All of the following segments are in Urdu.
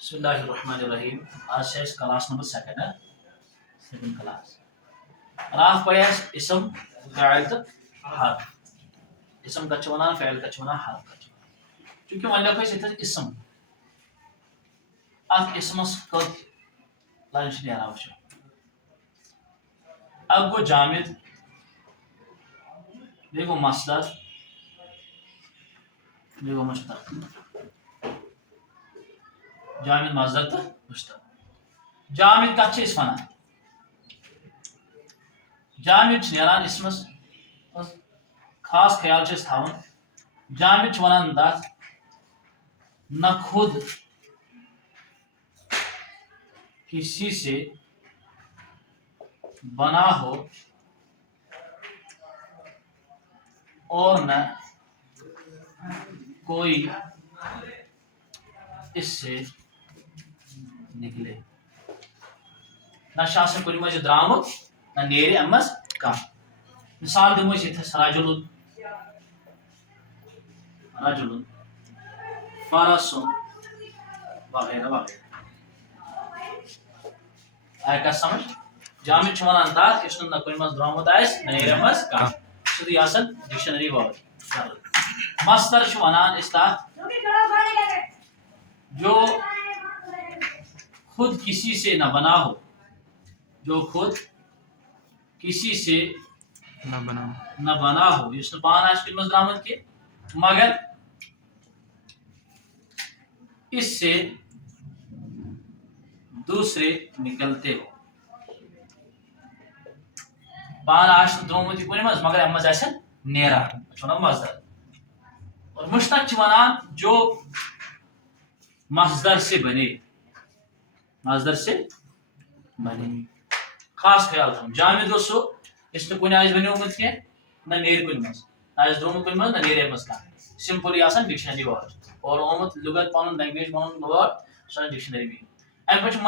بسم اللہ الرحمن الرحیم آج سے کلاس نمبر سیکنڈ کلاس رات پڑے اسم فاعل تو حرف اسم کت ونان فاعل کت ونان حرف کت چونکہ ون لکھ یہ اسم ات اسمس کت لائن نیران وچو اب گو جامد بیٚیہِ گوٚو مصدر بیٚیہِ گوٚو مشتق جامد مصدر تو مشتق جامد کت چھِ أسۍ ونان جامد چھِ نیران اسمس خاص خیال چھِ أسۍ تھاوُن جامد چھِ ونان تتھ نہ خود کسی سے بنا ہو اور نہ کوئی اس سے نکلے نہ آسان کُنہِ منٛز درٛامُت نہ نیرِ اَمہِ منٛز کانٛہہ مثال دِمو أسۍ ییٚتھس رجلُن فرسُن وغیرہ وغیرہ آیا کتھ سمجھ جامد چھُ ونان تتھ یُس نہٕ کُنہِ منٛز درٛامُت آسہِ نہ نیرِ اَمہِ منٛز کانٛہہ سیٚودُے آسان ڈکشنری وٲرڈ مصدر چھُ ونان أسۍ تتھ جو خود کسی سے نہ بنا ہو جو خود کسی سے نہ بنا ہو یُس نہٕ پانہٕ آسہِ کُنہِ منٛز درٛامُت کینٛہہ مگر اس سے دوسرے نکلتے ہو پانہٕ آسہِ نہٕ درٛومُت یہِ کُنہِ منٛز مگر اَمہِ منٛز آسن نیران چھُ ونان مصدر اور مشتق چھِ ونان جو مصدر سے بنے مصدر سے بنے خاص خیال تھاوُن جامد گوٚو سُہ یُس نہٕ کُنہِ آسہِ بنیومُت کینٛہہ نہ نیرِ کُنہِ منٛز نہ آسہِ درٛومُت کُنہِ منٛز نہ نیرِ اَمہِ منٛز کانٛہہ سمپلی آسان ڈکشنری وٲرڈ اور آمُت لُغت پنُن لینگویج پنُن وٲرڈ سُہ آسہِ ڈکشنری میٖنِنٛگ اَمہِ پتہٕ چھُ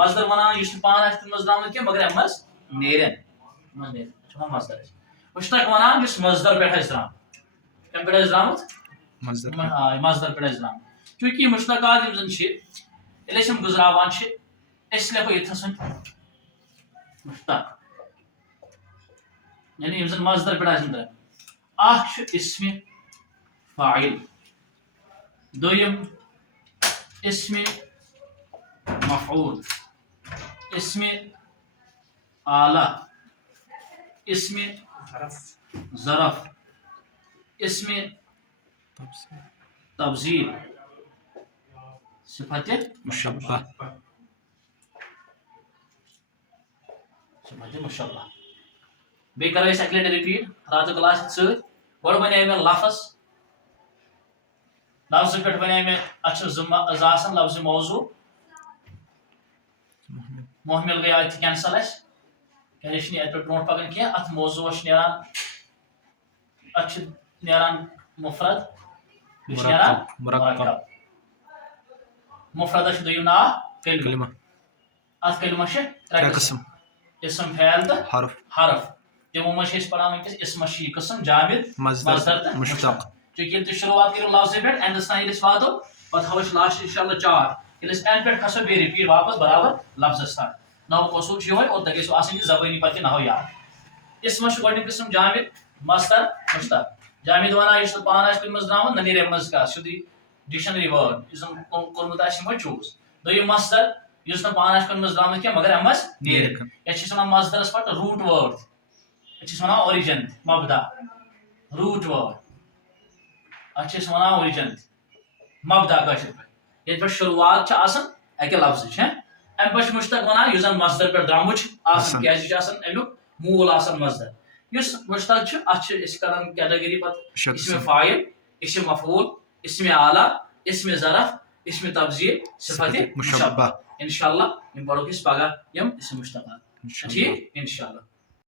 مصدر ونان یُس نہٕ پانہٕ آسہِ کُنہِ منٛز درٛامُت کینٛہہ مگر اَمہِ منٛز نیرن چھُ ونان مصدر مشتق ونان یُس مصدر پٮ۪ٹھ آسہِ درٛامُت کمہِ پٮ۪ٹھ آسہِ درٛامُت مصدر پٮ۪ٹھ آسہِ درٛامُت چوٗنٛکہِ مشتقات یِم زن چھِ ییٚلہِ أسۍ یِم گُزراوان چھِ أسۍ لیکھو ییٚتھس وۄنۍ مشتق یعنی یِم زن مصدر پٮ۪ٹھ آسن درٛامٕتۍ اکھ چھُ اسمِ فاعل دوٚیِم اسمِ مفعول اسمِ آلہ اسمِ ظرف اسمِ تفضیل صفت مشبہ بیٚیہِ کرو أسۍ اکہِ لٹہِ رِپیٖٹ راتُک کلاس سۭتۍ گۄڈٕ بنے مےٚ لفظ لفظہٕ پٮ۪ٹھ بنے مےٚ اتھ چھِ زٕ آسان لفظِ موضوٗع محمل گٔے اتہِ کینسل اسہِ کیازِ یہِ چھُنہٕ اتہِ پٮ۪ٹھ برونٛٹھ پکان کینٛہہ اتھ موضوٗعس چھُ نیران اتھ چھُ نیران مفرد بیٚیہِ چھُ نیران مرکب مفردس چھُ دوٚیِم ناو کلمہ اتھ کلمس چھِ ترٛےٚ قٕسم اسم فعل تہٕ حرف تِمو منٛز چھِ أسۍ پران ونکیٚس اسمس چھِ یہِ قٕسم جامد مصدر تہٕ مشتق چوٗنٛکہِ ییٚلہِ تُہۍ شروعات کٔرِو لفظہٕ پٮ۪ٹھ اینٛڈس تام ییٚلہِ أسۍ واتو پتہٕ ہاوو أسۍ لاسٹ انشاءاللہ چار ییٚلہِ أسۍ اینٛڈ پٮ۪ٹھ کھسو بیٚیہِ رِپیٖٹ واپس برابر لفظس تام نحوُک اصوٗل چھُ یِہوے اور تۄہہِ گژھِوٕ آسٕنۍ یہِ زبٲنی پتہٕ یہِ نحو یاد اسمس چھُ گۄڈٕنیُک قٕسم جامد مصدر مشتق جامد ونان یُس نہٕ پانہٕ آسہِ کُنہِ منٛز درٛامُت نہ نیرِ اَمہِ منٛز کانٛہہ سیٚودُے ڈکشنری وٲرڈ یُس زن کوٚرمُت آسہِ یِمو چوٗز دوٚیِم مصدر یُس نہٕ پانہٕ آسہِ کُنہِ منٛز درٛامُت کینٛہہ مگر اَمہِ منٛز نیرِ یتھ چھِ أسۍ ونان مصدرس پتہٕ روٗٹ وٲرڈ یتھ چھِ أسۍ ونان اوٚرِجن مبدا روٗٹ وٲرڈ اتھ چھِ أسۍ ونان اوٚرِجن مبدا کٲشِر پٲٹھۍ ییٚتہِ پٮ۪ٹھ شروعات چھِ آسان اکہِ لفظٕچ اَمہِ پتہٕ چھُ مشتق ونان یُس زن مصدر پٮ۪ٹھ درٛامُت چھُ آسان کیازِ یہِ چھُ آسان امیُک موٗل آسان مصدر یُس مشتق چھُ اتھ چھِ أسۍ کران کیٹگری پتہٕ اسمِ فاعل اسمِ مفعول اسمِ آلہ اسمِ ظرف اسمِ تفضیل صفت مشبہ انشاءاللہ یِم پرو أسۍ پگاہ یِم اسم مشتقات ٹھیٖک انشاءاللہ